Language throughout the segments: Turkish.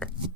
back.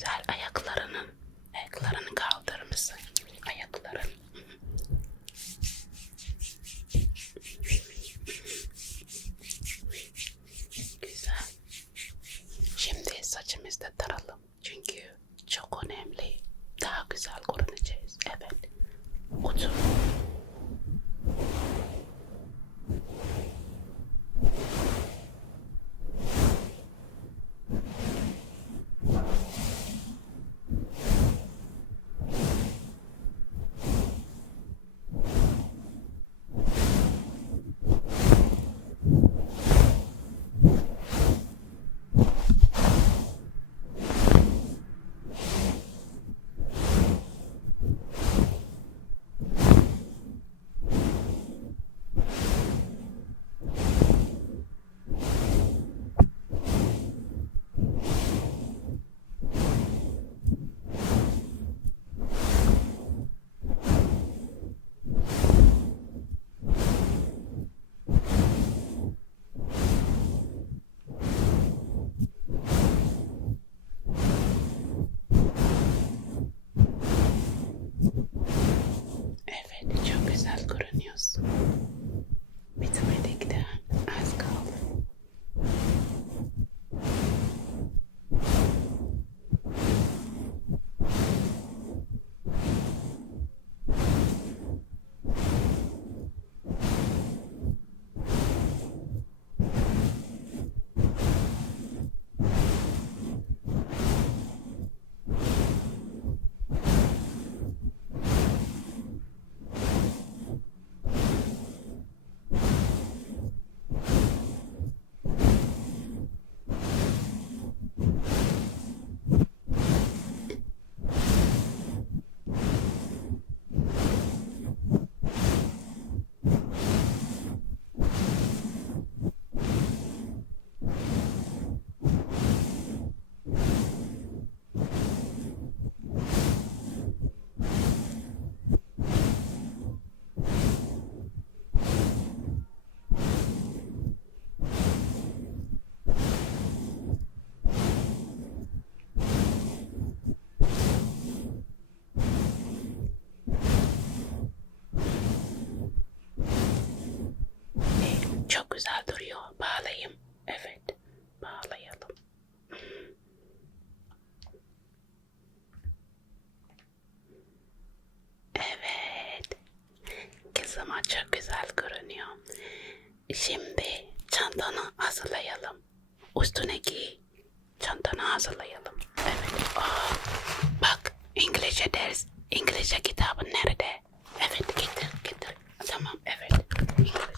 that I duruyor. Bağlayayım. Evet. Bağlayalım. Evet. Kızıma çok güzel görünüyor. Şimdi çantanı hazırlayalım. Üstüne giy. Çantanı hazırlayalım. Evet. Aa, bak İngilizce ders. İngilizce kitabı nerede? Evet getir getir. Tamam evet. İngilizce.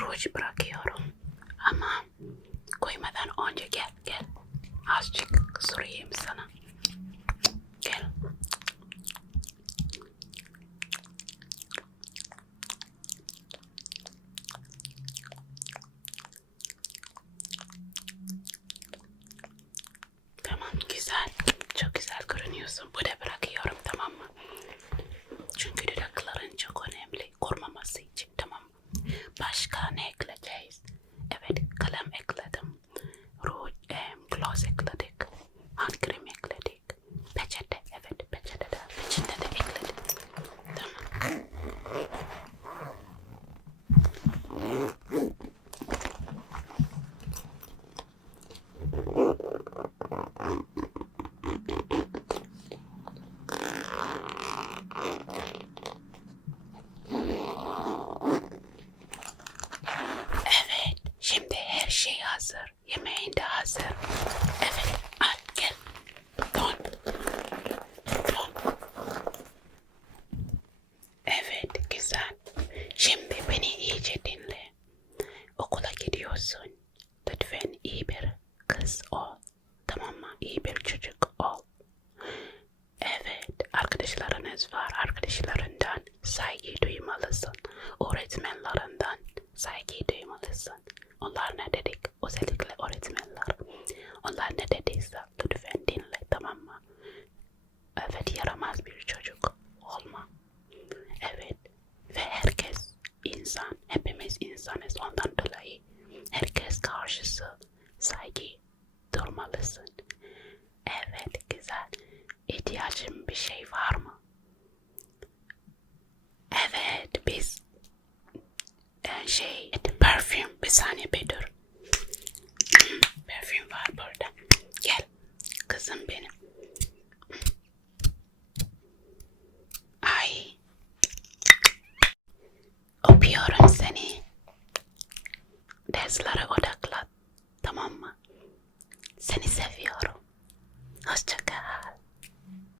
ruj bırakıyorum. Ama koymadan önce gel gel. Azıcık süreyim sana. Başka ne? 三年半